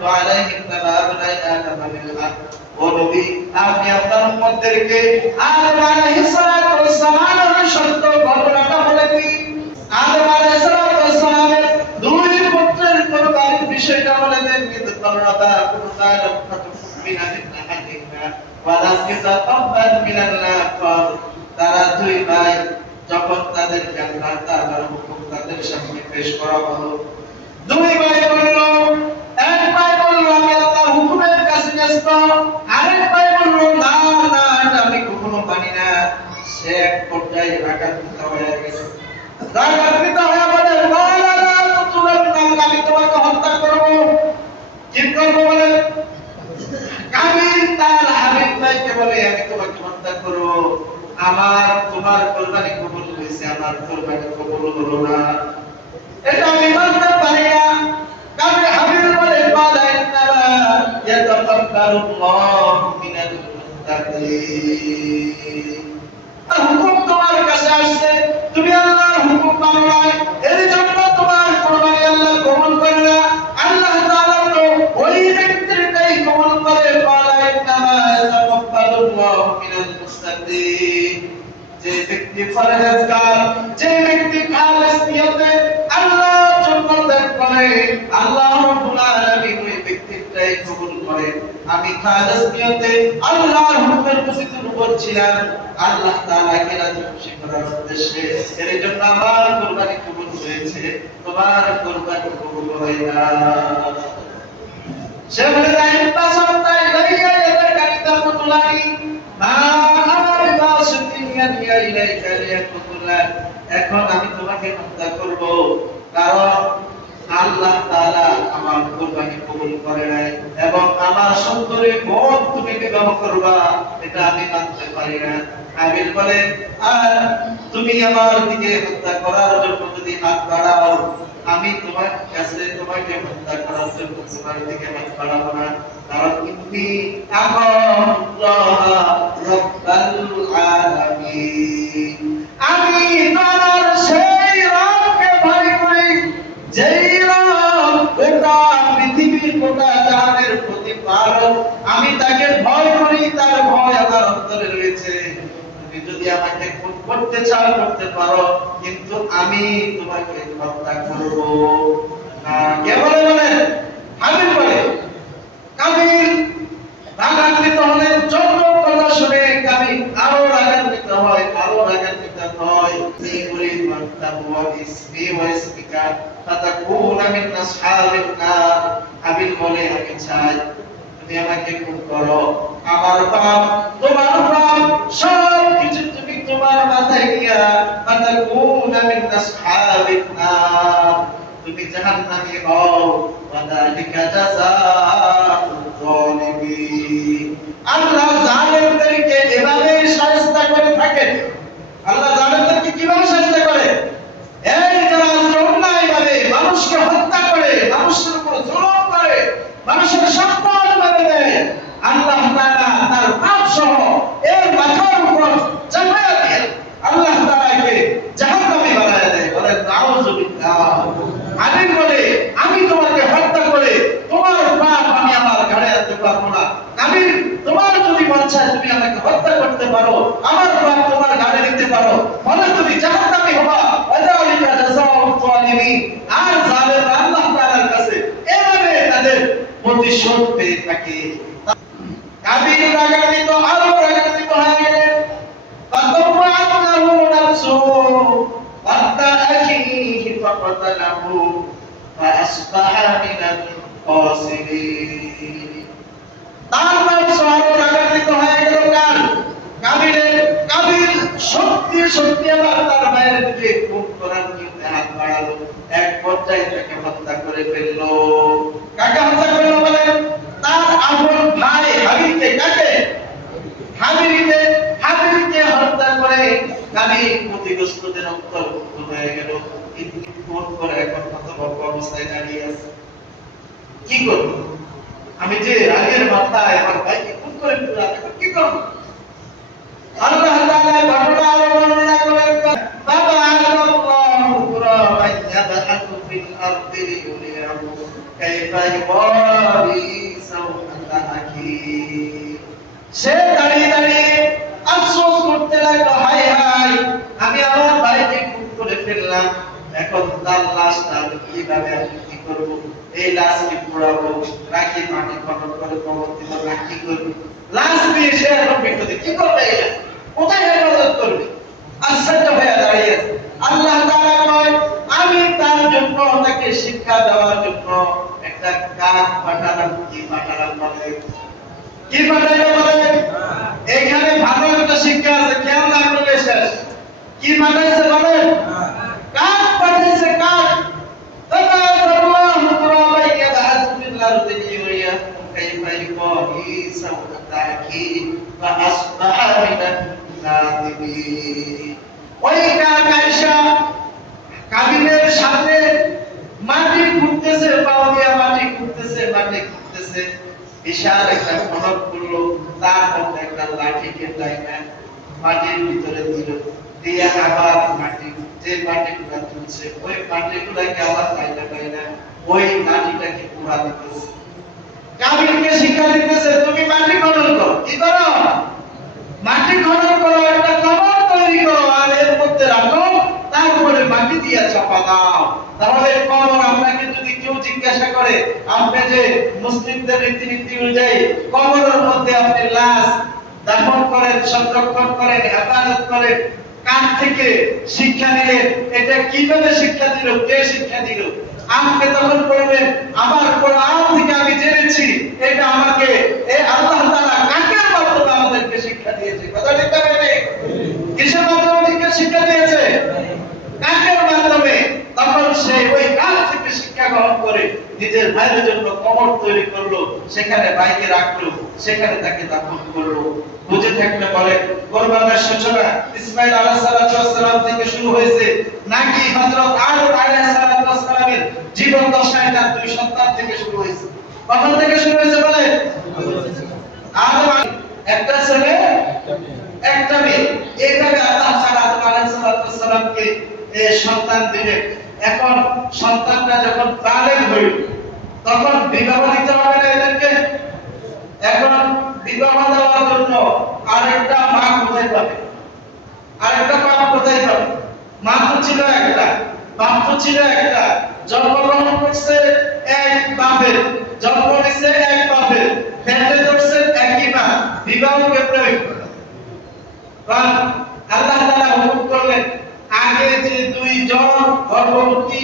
নাকুসু আলাইহিম কামা আবনাইনা মিনাল আরদ। ও নবী, আপনি আপনার উম্মতদেরকে আদম আলাইহিস সালাতু ওয়াস সালামের সত্য ঘটনাটা বলে দিন। আদম আলাইহিস সালাতু ওয়াস সালামের দুই পুত্রের কোরবানির বিষয়টা বলে দেন, কিন্তু করোনাটা কোরআন ফাতুমিনা মিন আহাদিহিমা ওয়া লাম ইয়াতাকাব্বাল মিনাল্লাহ। তারা দুই ভাই যখন তাদেরকে আল্লাহ তাআলার হুকুম তাদের সামনে পেশ করা হলো, দুই ভাই বলল, এক ভাই বলল আমি আল্লাহর হুকুমের কাছে ব্যস্ত, আরেক ভাই বলল না না এটা আমি কখনো মানি না। সে এক পর্যায়ে রাগান্বিত হয়ে গেছে। রাগান্বিত হয়ে বলে, আমি তোমাকে হত্যা করব। কি করব বলে? কাবিল তার হাবিব ভাইকে বলে আমি তোমাকে হত্যা করব। আমার তোমার কোরবানি কবুল হয়েছে, আমার কোরবানি কবুল হলো না, এটা আমি মানতে পারি না। কাবিল হাবিব বলে বালা ইন্নামা ইয়াতাকাব্বালুল্লাহু মিনাল মুত্তাকিন। হুকুম তোমার কাছে আসছে, তুমি আল্লাহর হুকুম মানো না, এর জন্য তোমার কোরবানি আল্লাহ কবুল করে না। আল্লাহ তাআলা তো ওই ব্যক্তিটাই কবুল করে, বালা ইন্নামা ইয়াতাকাব্বালুল্লাহু মিনাল মুত্তাকিন। যে ব্যক্তি ফরজগার, যে ব্যক্তি খালেস নিয়তে আল্লাহর জন্য দান করে, আল্লাহ রাব্বুল আলামিন ওই ব্যক্তিটাই কবুল করে। আমি খালেস নিয়তে আল্লাহর হুকুমের প্রতি উপর ছিলাম, আল্লাহ তাআলাকে রাজি খুশি করার উদ্দেশ্যে, এর জন্য আমার কুরবানি কবুল হয়েছে, তোমার কুরবানি কবুল হয় না। সে বলে যায় তাসান্তাই লাইয়া এদের কারিতা পুতুলাই মা আমার বাসুতিনিয়া ইলাইকা লিয়াকুতুলা। এখন আমি তোমাকে হত্যা করব, কারণ আল্লাহ তাআলা আমার কুরবানি কবুল করে নাই এবং আমার সুন্দরী বোন তুমি বিবাহ করবা, এটা আমি মানতে পারি না। হাবিল বলে, তুমি আমার দিকে হত্যা করার জন্য যদি হাত বাড়াও, আমি তোমার কাছে তোমাকে হত্যা করার জন্য তোমার দিকে হাত বাড়াবো না, কারণ ইন্নী আখাফুল্লাহ রাব্বাল আলামিন। আমি তোমার সেই রবকে ভয় করি যেই রব গোটা পৃথিবীর গোটা জাহানের প্রতিপালক, আমি তাকে ভয় করি, তার ভয় আমার অন্তরে রয়েছে। তুমি যদি আমাকে খুন করতে চাও করতে পারো, কিন্তু আমি তোমাকে হত্যা করব না। কে বলে? হাবিল বলে। কাবিল রাগান্বিত হলেন, যত কথা শুনে কাবিল আরো রাগান্বিত হয়, আরো রাগান্বিত হয়। হাবিল বলে, আমি চাই তুমি আমাকে খুন করো, আমার বাপ তোমার বাপ সব কিছু তুমি তোমার মাথায় নিয়া ফাতাকুনা মিন আসহাবিন নার, তুমি জাহান্নামী হও। ওয়াদালিকা জাযাউল যালিমিন। আল্লাহ জালেমদেরকে এভাবে শায়েস্তা করে থাকেন। আল্লাহ জালেমদেরকে কিভাবে শায়েস্তা করে? এই যারা অন্যায়ভাবে মানুষকে হত্যা করে, মানুষের উপর জুলুম করে, মানুষের সম্পদ মেরে দেয়, আল্লাহ তাআলা তার পাপ সহ এর মাথার উপর চাপায়া দিয়ে আল্লাহ তাআলাকে জাহান্নামী বানায় দেয়। বলে নাউযুবিল্লাহ। হাবিল বলে, আমি তোমাকে হত্যা করে তোমার পাপ আমি আমার ঘাড়ে আনতে পারবো না। কাবিল, তোমার যদি মন চায় তুমি আমাকে হত্যা করতে পারো, আমার পাপ তোমার ঘাড়ে নিতে পারো, ফলে তুমি জাহান্নামী হবা। ওয়াদালিকা জাযাউল যালিমিন। আর জালেমরা আল্লাহ তাআলার কাছে এভাবে তাদের প্রতিশোধ পেয়ে থাকে। কাবিল রাগান্বিত, আরো রাগান্বিত হয়ে গেলেন। ফাতাওয়াআনাহু নাফসুহু ওয়াত্তা আখিহি ফাকাতালাহু ফাআসবাহা মিনাল খাসিরিন। তার নাফস আরো রাগান্বিত হয়ে গেল। কাবিল সত্যি আবার তার ভাইয়ের দিকে খুন করার নিয়তে হাত বাড়ালো, এক পর্যায়ে তাকে হত্যা করে ফেললো। কাকে হত্যা করলো বলে? তার আপন ভাই হাবিলকে। কাকে? হাবিলকে হত্যা করে কাবিল ক্ষতিগ্রস্তদের অন্তর্ভুক্ত হয়ে গেল। কিন্তু খুন করে এখন হতভম্ব অবস্থায় দাঁড়িয়ে আছে। কি করব? আমি যে রাগের মাথায় আমার ভাইকে খুন করে ফেললাম, এখন কি করব? আল্লাহ তাআলা ঘটনা আরো বর্ণনা করেন। বাবা আল্লাহু কুরাবান ইয়াবহাতু ফিল আরদি লিউরিয়াহু কাইফা ইওয়ারি সে দাঁড়িয়ে দাঁড়িয়ে আফসোস করতে লাগলো, হায় হায় আমি আমার ভাইকে খুন করে ফেললাম, এখন তার লাশটা আমি কিভাবে আমি কি করবো? এই লাশকে পোড়াবো নাকি মাটি খনন করে কবর দিব না কি করবো? লাশ দিয়ে সে এখন বিপদে, কি করবে? এই লাশ কোথায় হেফাজত করবে? আশ্চর্য হয়ে দাঁড়িয়ে আছে। আল্লাহ তাআলা কয়, আমি তার জন্য তাকে শিক্ষা দেওয়ার জন্য একটা কাক পাঠালাম। কি পাঠালাম বলে? কি পাঠাইলো বলে? এখানে ভালো একটা শিক্ষা আছে, কেমন না করলে শেষ। কি পাঠাইছে বলে? কাক পাঠাইছে, কাক। তাবারাকাল্লাহু তুরাবা ইয়াবহাসু ফিল আরদি লিইরিয়াকুম কাইফা ইউহি সাওতাকি ওয়া আসবাহা মিনান নাদিমিন। ওই কাক আয়েশা কাবিনের সাথে মাটি খুঁড়তেছে, পাও দিয়া মাটি খুঁড়তেছে, মাটি খুঁড়তেছে, বিশাল একটা খনক করলো, তার মধ্যে একটা লাঠি কেটে মাটির ভিতরে দিল, দিয়ে আবার মাটি, যে মাটিগুলা তুলছে ওই মাটিগুলাকে আবার পাইনা ওই মাটিটাকে পুরা দিতেছে। কাবিনকে শিক্ষা দিতেছে, তুমি মাটি খনন করো। কি করো? মাটি খনন করো, একটা কবর তৈরি করো, আর এর মধ্যে রাখো, তারপরে মাটি দিয়ে চাপা দাও। তাহলে কবর, আপনাকে যদি কেউ জিজ্ঞাসা করে, আপনি যে মুসলিমদের রীতিনীতি অনুযায়ী কবরের মধ্যে আপনি লাশ দাফন করেন, সংরক্ষণ করেন, হেফাজত করেন, কার থেকে শিক্ষা নিলেন? এটা কিভাবে শিক্ষা দিল? কে শিক্ষা দিল? আপনি তখন বলবেন, আমার কোরআন থেকে আমি জেনেছি। এটা আমাকে এই আল্লাহ তাআলা কাকের মাধ্যমে আমাদেরকে শিক্ষা দিয়েছে। কথা ঠিক না বেঠিক? কিসের মাধ্যমে শিক্ষা দিয়েছে? কাকের মাধ্যমে। তখন সে ওই কাক থেকে শিক্ষা গ্রহণ করে নিজের ভাইয়ের জন্য কবর তৈরি করলো, সেখানে ভাইকে রাখলো, সেখানে তাকে দাফন করলো। বুঝে থাকলে বলে, কোরবানের সূচনা ইসমাঈল আলাইহিস সালাম থেকে শুরু হয়েছে নাকি হযরত আদম আলাইহিস সালামের জীবন দশায় তার দুই সন্তান থেকে শুরু হয়েছে? কখন থেকে শুরু হয়েছে বলে? আদম, একটা ছেলে একটা মেয়ে, এইভাবে আল্লাহ তাআলা আদম আলাইহিস সালামকে সন্তান দিলেন। এখন সন্তানরা যখন বালেগ হইল, তখন বিবাহ দিতে হবে না এদেরকে? এখন বিবাহ দেওয়ার জন্য আরেকটা মা কোথায় পাবে? আরেকটা বাপ কোথায় পাবে? মা তো ছিল একটা, বাপ তো ছিল একটা, জন্মগ্রহণ করছে এক বাপের, জন্ম নিছে এক বাপের, ফেলে ধরছে একই মা, বিবাহ কেমনে হইল? কারণ আল্লাহ তাআলা হুকুম করলেন, আগে যে দুইজন গর্ভবতী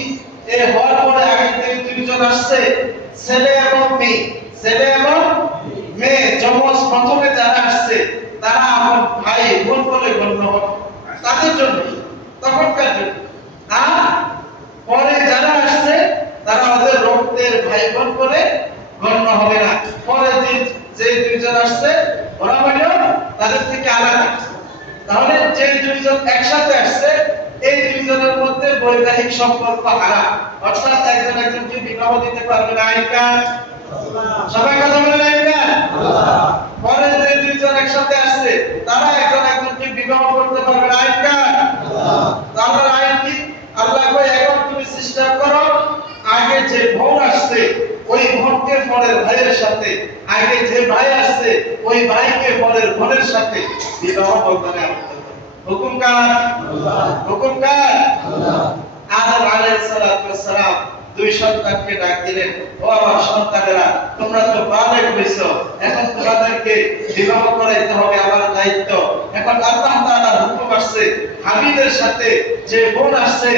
হওয়ার পরে আগে যে দুইজন আসছে, ছেলে এবং মেয়ে, ছেলে এবং মেয়ে, যমজ প্রথমে যারা আসছে তারা আমার ভাই বোন বলে গণ্য হবে তাদের জন্য, তখনকার জন্য। আর পরে যারা আসছে তারা ওদের রক্তের ভাই বোন বলে গণ্য হবে না। পরে যে দুইজন আসছে ওরা হইল তাদের থেকে আলাদা। তাহলে যে দুইজন একসাথে আসছে, এই দুইজনের মধ্যে বৈবাহিক সম্পর্ক হারাম, অর্থাৎ একজন একজনকে বিবাহ দিতে পারবে না। আইকা সবাই কথা বলেন, আইকা। পরে যে দুইজন একসাথে আসছে তারা একজন একজনকে বিবাহ করতে পারবে না। আইকা আল্লাহর আইন কি? আল্লাহ কয়, এখন তুমি চেষ্টা করো, আগে যে বোন আসছে ওই বোনকে পরের ভাইয়ের সাথে, আগে যে ভাই আসছে ওই ভাইকে পরের বোনের সাথে বিবাহ বন্ধনে আবদ্ধ করো। হুকুম কার? হুকুম কার? আদম আলাইহিস সালাম দুই সন্তানকে ডাক দিলেন, ও আমার সন্তানেরা, তোমরা তো বালেগ হইছো, এখন তোমাদেরকে বিবাহ করাইতে হবে, আমার দায়িত্ব। এখন আল্লাহ তাআলার হুকুম আসছে, হাবিলের সাথে যে বোন আসছে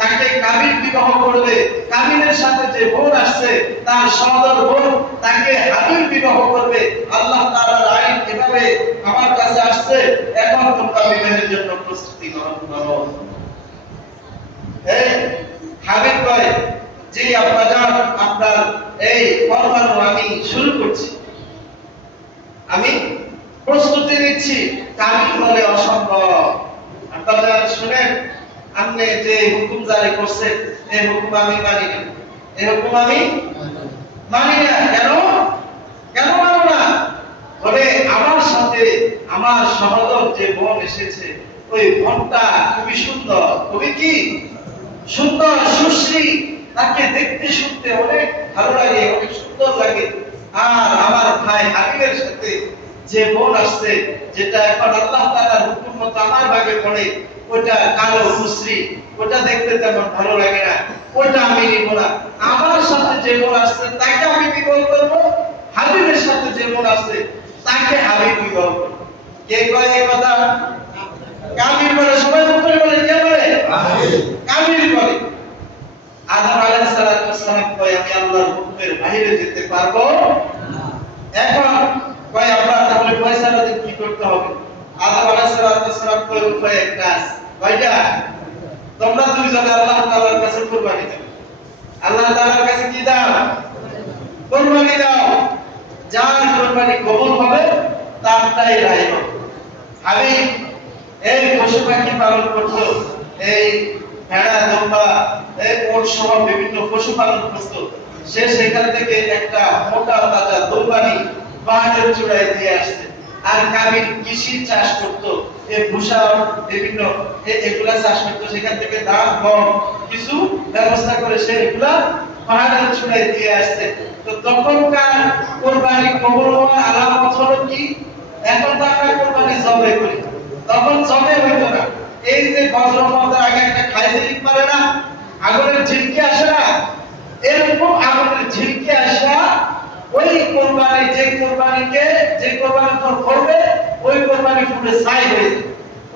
তাকে কাবিল বিবাহ করবে, কাবিলের সাথে যে বোন আসছে তার সহোদর বোন তাকে হাবিল বিবাহ করবে। আল্লাহ তাআলার আইন এভাবে আমার কাছে আসছে, এখন তোমরা বিবাহের জন্য প্রস্তুতি গ্রহণ করো। এই হাবিল কয়, জি আব্বাজান, আপনার এই পরমাণু আমি শুরু করছি, আমি প্রস্তুতি নিচ্ছি। কাবিল বলে, অসম্ভব। আব্বাজান শুনেন, আপনি যে হুকুম জারি করছেন এই হুকুম আমি মানি না, এই হুকুম আমি মানি না। কেন? কেন মানো না? বলে, আমার সাথে আমার সহোদর যে বোন এসেছে ওই বোনটা খুবই সুন্দর, খুবই কি সুন্দর, সুশ্রী, তাকে দেখতে শুনতে অনেক ভালো লাগে, অনেক সুন্দর লাগে। আর আমার ভাই হাবিলের সাথে যে বোন আসছে, যেটা এখন আল্লাহ তাআলার হুকুম মতো আমার ভাগে পড়ে, ওটা কালো কুসরি, ওটা দেখতে তেমন ভালো লাগে না, ওটা আমি নিব না। আমার সাথে যে বোন আসছে তাকে আমি বিবাহ করব, হাবিবের সাথে যে বোন আসছে তাকে হাবিব বিবাহ করব। কে কয় এই কথা? কামিল বলে, সবাই মুখে বলে, কে বলে? কামিল বলে। আদম আলাইহিস সালাম কয় আমি আল্লাহর হুকুমের বাইরে যেতে পারবো না। এখন কয় আমরা তাহলে ফয়সালা দিন কি করতে হবে? আদম আলাইহিস সালাম কয় উপায় একটা আছে। কয়টা? তোমরা দুইজনে আল্লাহ তাআলার কাছে কুরবানি দাও। আল্লাহ তাআলার কাছে কি দাও? কুরবানি দাও। যার কুরবানি কবুল হবে তারটাই রায় হবে। হাবিব এই পশু পাখি পালন করতো, এই ভেড়া, দুম্বা, এই ওট সহ বিভিন্ন পশু পালন করতো। সে সেখান থেকে একটা মোটা তাজা দুর্বানি পাহাড়ের চূড়ায় দিয়ে আসছে। আর কাবিল কৃষি চাষ করতো, এই ভুষা বিভিন্ন এগুলা চাষ করতো, সেখান থেকে ধান গম কিছু ব্যবস্থা করে সে এগুলা পাহাড়ের চূড়ায় দিয়ে আসছে। তো তখনকার কোরবানি কবুল হওয়ার আলামত হলো কি? এখন তো আমরা কোরবানি জবে করি, তখন জবে হইতো না। এই যে বজ্রপাতের আগে একটা খাইজিলিক মারে না, আগুনের ঝিলকি আসে না, এরকম আগুনের ঝিলকি আসা ওই কোরবানি, যে কোরবানিকে যে কোরবানি তোর করবে ওই কোরবানি পুরো ছাই হয়ে যাবে।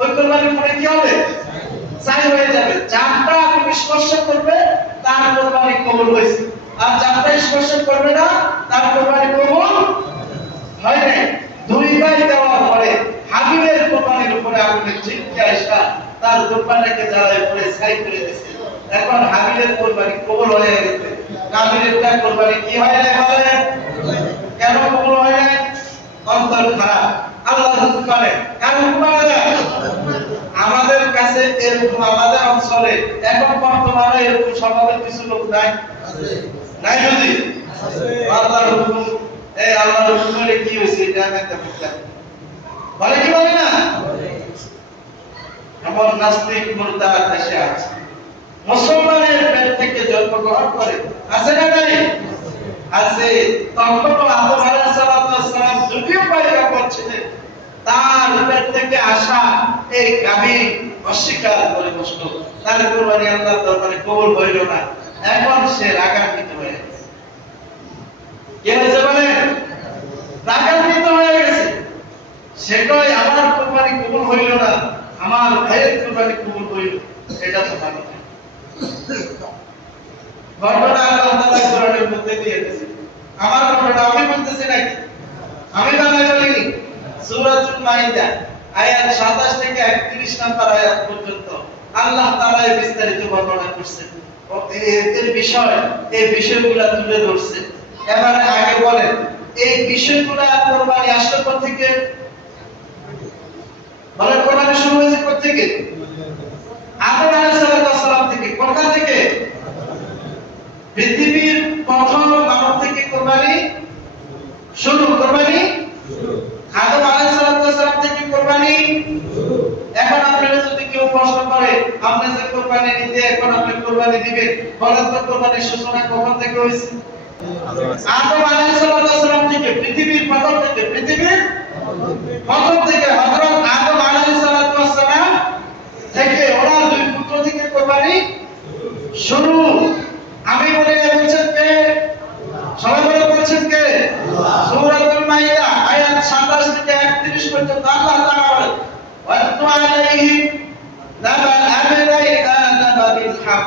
ওই কোরবানি পুরো কি হবে? ছাই হয়ে যাবে। যারটা আপনি স্পর্শ করবে তার কোরবানি কবুল হয়েছে, আর যারটা স্পর্শ করবে না তার কোরবানি কবুল হয় নাই। দুই ভাই দেওয়ার পরে হাবিবের কোরবানির উপরে আগুনের ঝিলকি আসা তার কোরবানিকে জ্বালায় পড়ে ছাই করে দিয়েছে। এখন হাবিবের কোরবানি কবুল হয়ে গেছে, কাবিলেরটা কোরবানি কি হয় না? বলে কেন কবুল হয় না? অন্তর খারাপ, আল্লাহ হুকুম মানে। কেন হুকুম মানে? আমাদের কাছে এরকম, আমাদের অঞ্চলে এখন বর্তমানে এরকম স্বভাবের কিছু লোক নাই, নাই বুঝি? আল্লাহর হুকুম, এই আল্লাহর হুকুমে কি হয়েছে এটা আমি একটা বুঝলাম, বলে কি বলে না? এমন নাস্তিক মুরতাদ দেশে আছে, মুসলমানের পেট থেকে জন্মগ্রহণ করে, আছে না নাই? আছে। তখন আদম আলাইহিস সালাম যদিও পয়গম্বর ছিলেন, তার পেট থেকে আসা এই কাবিল অস্বীকার করে বসলো, তার কুরবানি আল্লাহর দরবারে কবুল হইল না। এখন সে রাগান্বিত হয়ে গেছে। কি হয়েছে বলেন? রাগান্বিত হয়ে গেছে। সে কয় আমার কুরবানি কবুল হইল না, আমার ভাইয়ের কুরবানি কবুল হইল, এটা তো ভালো না। ঘটনা আল্লাহ তাআলা কোরআনের মধ্যে দিয়ে দিয়েছে। আমার ঘটনা আমি বলতেছি নাকি? আমি বানাই বলিনি। সূরাতুল মাইদা আয়াত 27 থেকে 31 নম্বর আয়াত পর্যন্ত আল্লাহ তাআলা বিস্তারিত বর্ণনা করছেন। এর বিষয়, এই বিষয়গুলো তুলে ধরছেন। এবারে আগে বলেন এই বিষয়গুলো কোরবানি আসলো কোথা থেকে? বলে কোরবানি শুরু হয়েছে কোথা থেকে? আদম আলাইহিস সালাম থেকে। কোথা থেকে? পৃথিবীর প্রথম মানব থেকে কোরবানি শুরু। কোরবানি আদম আলাইহিস সালাম থেকে কোরবানি শুরু। এখন আপনারা যদি কেউ প্রশ্ন করে আপনি যে কোরবানি নিতে এখন আপনি কোরবানি দিবেন, বলেন তো কোরবানির সূচনা কখন থেকে হয়েছে? আদম আলাইহিস সালাম থেকে, পৃথিবীর প্রথম থেকে। পৃথিবীর প্রথম থেকে হযরত আদম আলাইহিস সালাম থেকে ওনার দুই পুত্র থেকে কোরবানি শুরু। আমি বলি বলছেন কে? সবাই বলে বলছেন কে? সূরাতুল মাইদা আয়াত 27 থেকে 31 পর্যন্ত আল্লাহ তাআলা বলেন ওয়াতলু আলাইহিম নাবা আবনাই আদম বিল হক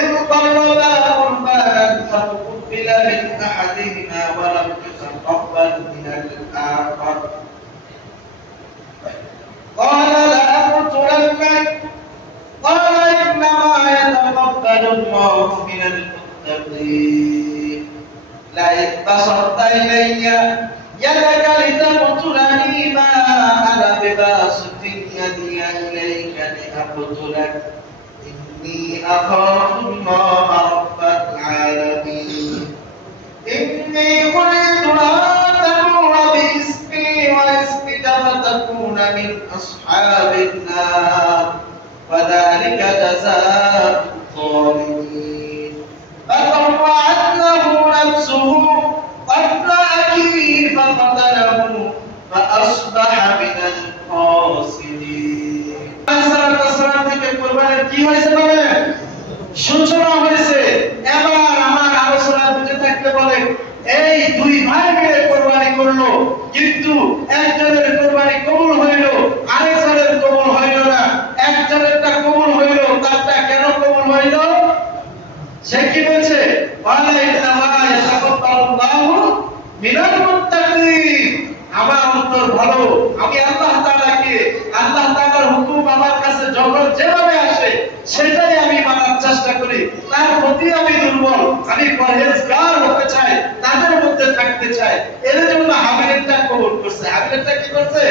إذ قربا قربانا فتقبل من أحدهما ولم يتقبل من الآخر قال لأقتلنك قال إنما يتقبل الله من المتقين لئن بسطت إلي يدك لتقتلني ما أنا بباسط يدي إليك لأقتلك إني أخاف الله رب العالمين إني أريد أن تبور باسمي واسمك فتكون من أصحاب النار وذلك جزاء الظالمين فطوعت له نفسه قتل أخيه فقتله কিন্তু একজনের কুরবানি কবুল হইল, আরেকজনের কবুল হইল না। একজনেরটা কবুল হইল, তারটা কেন কবুল হইল? সে কি বলছে? ওয়ালা ইন্নামা ইয়াতাকাব্বালুল্লাহু মিনাল মুত্তাকিন। আমার অন্তর ভালো, আমি আল্লাহ তাআলাকে, আল্লাহ তাআলার হুকুম আমার কাছে যখন যেভাবে আসে সেটাই আমি মানার চেষ্টা করি। তার প্রতি আমি দুর্বল, আমি পরহেজগার হতে চাই, তাদের মধ্যে থাকতে চাই। এর জন্য হাবিলেরটা কবুল করছে। হাবিলেরটা কি করছে?